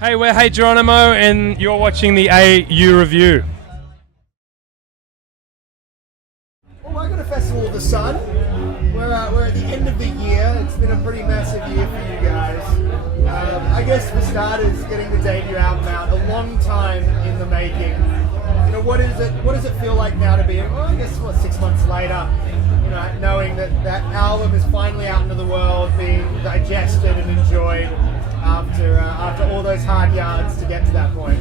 Hey, we're Hey Geronimo, and you're watching the AU Review. Well, welcome to Festival of the Sun. We're at the end of the year. It's been a pretty massive year for you guys. I guess for starters, getting the debut album out, a long time in the making. You know, what does it feel like now to be, well, I guess, 6 months later, you know, knowing that that album is finally out into the world, being digested and enjoyed after all those hard yards to get to that point.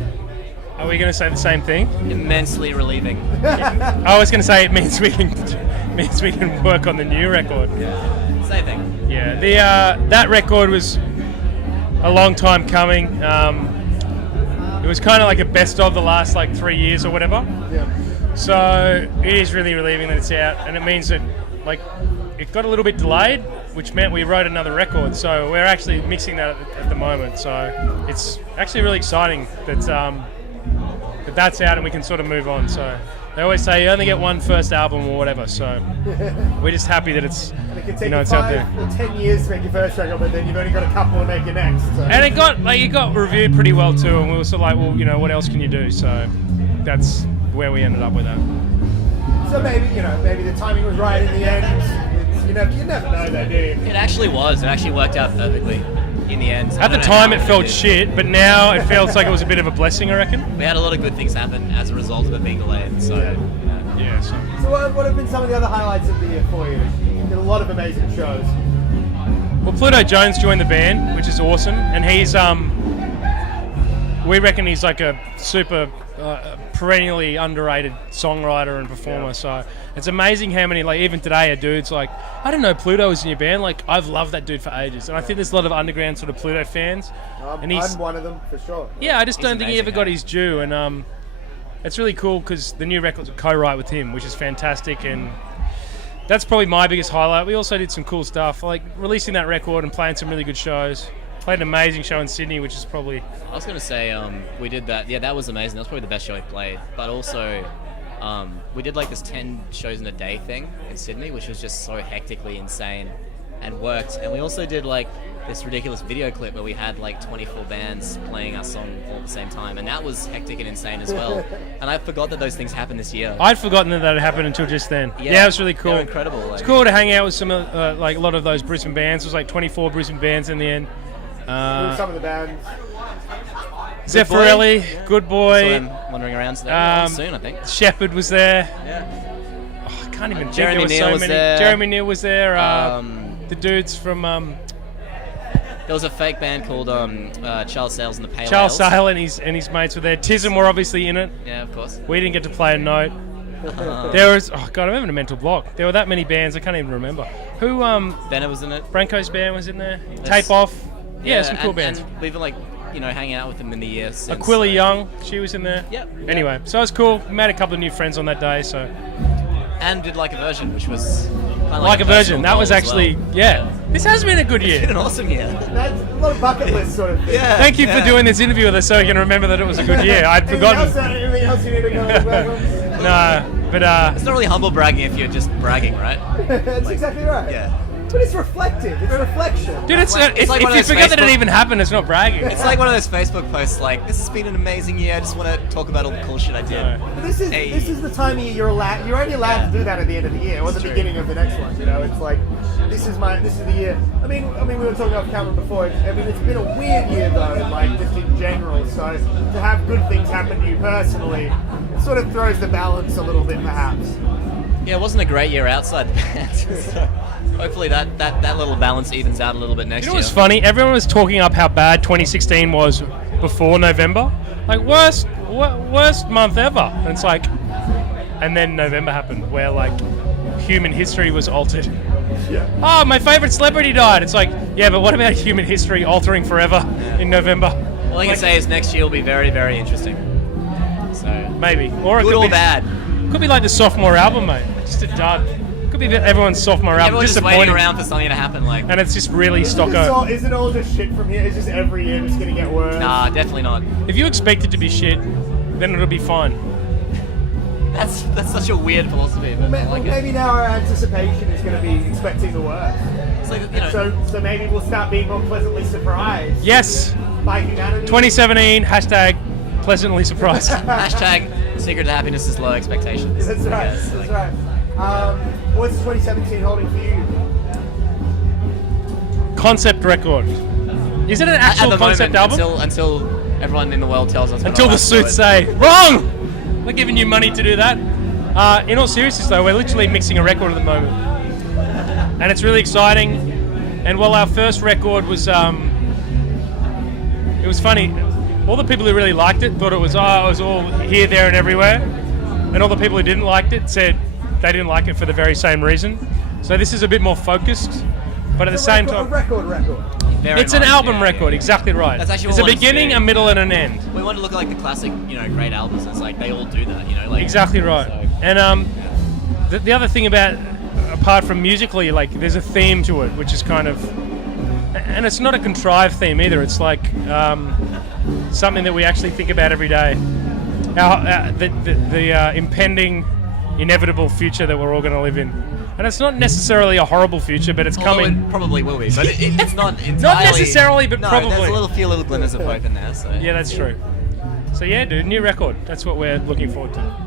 Are we going to say the same thing? Immensely relieving. I was going to say it means we can work on the new record. Yeah. Same thing. Yeah, that record was a long time coming. It was kind of like a best of the last 3 years or whatever. Yeah. So it is really relieving that it's out, and it means that it got a little bit delayed, which meant we wrote another record. So we're actually mixing that at the moment. So it's actually really exciting that that's out and we can sort of move on. So they always say you only get one first album or whatever. So we're just happy that it's It can take it's out there. 5 or 10 years to make your first record, but then you've only got a couple to make your next. So. And it got reviewed pretty well too, and we were sort of like, well, what else can you do? So that's where we ended up with that. So maybe the timing was right in the end. You never know though, do you? It actually was. It actually worked out perfectly in the end. At the time, it felt shit, but now it feels like it was a bit of a blessing, I reckon. We had a lot of good things happen as a result of it being delayed. So, Yeah. So what have been some of the other highlights of the year for you? You did a lot of amazing shows. Well, Pluto Jones joined the band, which is awesome, and he's we reckon he's like a super perennially underrated songwriter and performer. Yeah. So it's amazing how many, even today, a dude's like, I didn't know Pluto was in your band. I've loved that dude for ages, and I think there's a lot of underground sort of Pluto fans. And I'm one of them for sure. Yeah, I just don't think he ever got his due, and it's really cool because the new record's a co-write with him, which is fantastic, and that's probably my biggest highlight. We also did some cool stuff, like releasing that record and playing some really good shows. Played an amazing show in Sydney, which is probably... I was going to say, we did that. Yeah, that was amazing. That was probably the best show we played. But also, we did this 10 shows in a day thing in Sydney, which was just so hectically insane and worked. And we also did this ridiculous video clip where we had 24 bands playing our song all at the same time. And that was hectic and insane as well. And I forgot that those things happened this year. I'd forgotten that had happened until just then. Yeah, it was really cool. They were incredible. It's cool to hang out with some a lot of those Brisbane bands. It was 24 Brisbane bands in the end. Some of the bands. Zeffirelli, Good Boy. Saw them wandering around today. Soon, I think. Shepherd was there. Yeah. I can't even think. Jeremy Neal was there. Jeremy Neal was there. The dudes from... there was a fake band called Charles Sales and the Pale Charles Ales. Sale and his mates were there. Tism were obviously in it. Yeah, of course. We didn't get to play a note. There was... Oh, God, I'm having a mental block. There were that many bands, I can't even remember. Who... Bennett was in it. Branko's band was in there. Tape Off. Yeah, some cool bands. And we've been hanging out with them in the year since. Aquila Young, she was in there. Yep. Anyway, so it was cool. We made a couple of new friends on that day, so. And did Like a Version, which was kind of like a Version. That was actually, yeah. This has been a good year. It's been an awesome year. That's a lot of bucket list sort of thing. Yeah. Thank you for doing this interview with us so I can remember that it was a good year. I'd forgotten. Anything else you need to go over? No, but it's not really humble bragging if you're just bragging, right? That's exactly right. Yeah. But it's reflective. It's a reflection. dude, if one you of those forget that it Facebook- even happened, it's not bragging. It's like one of those Facebook posts this has been an amazing year, I just want to talk about all the cool shit I did. No. But this is the time of year you're only allowed to do that at the end of the year or the beginning of the next one. It's this is the year. I mean we were talking off camera before. It's been a weird year though, just in general. So to have good things happen to you personally, it sort of throws the balance a little bit, perhaps. Yeah, it wasn't a great year outside the band. So hopefully that little balance evens out a little bit next year. You know what's funny? Everyone was talking up how bad 2016 was before November. Worst month ever. And it's and then November happened where human history was altered. Yeah. Oh, my favorite celebrity died. It's yeah, but what about human history altering forever in November? All I can say is next year will be very, very interesting. So Maybe. Or it good could or be, bad. Could be like the sophomore album, mate. Just a dud. Could be everyone's sophomore album. Everyone's just Disappointing. waiting around for something to happen. And it's just really stocko. Is it all just shit from here? It's just every year just going to get worse? Nah, definitely not. If you expect it to be shit, then it'll be fine. That's such a weird philosophy. But I like maybe now our anticipation is going to be expecting the worst. It's So maybe we'll start being more pleasantly surprised. Yes. by humanity. 2017 hashtag pleasantly surprised. Hashtag the secret to happiness is low expectations. That's I right. guess, That's like- right. What's 2017 holding for you? Concept record. Is it an At actual the concept moment, album? until everyone in the world tells us. we're Until not the allowed to do suits it. say, wrong! We're giving you money to do that. In all seriousness though, we're literally mixing a record at the moment. And it's really exciting. And while our first record was, it was funny. All the people who really liked it thought it was all here, there and everywhere. And all the people who didn't like it said they didn't like it for the very same reason. So this is a bit more focused, but at the same A time, record. Very it's an much, album yeah, record, yeah. exactly right. That's actually It's a what we wanted to beginning, do. a middle and an end. We want to look like the classic, great albums. It's like they all do that, like Exactly right. So, And the other thing about, apart from musically, like there's a theme to it, which is kind of, and it's not a contrived theme either. It's like something that we actually think about every day. The impending, inevitable future that we're all going to live in. And it's not necessarily a horrible future, but it's although coming. it probably will be, but it's not entirely. Not necessarily, but no, probably. There's a few little glimmers of hope in there. So Yeah, that's true. So yeah, dude, new record. That's what we're looking forward to.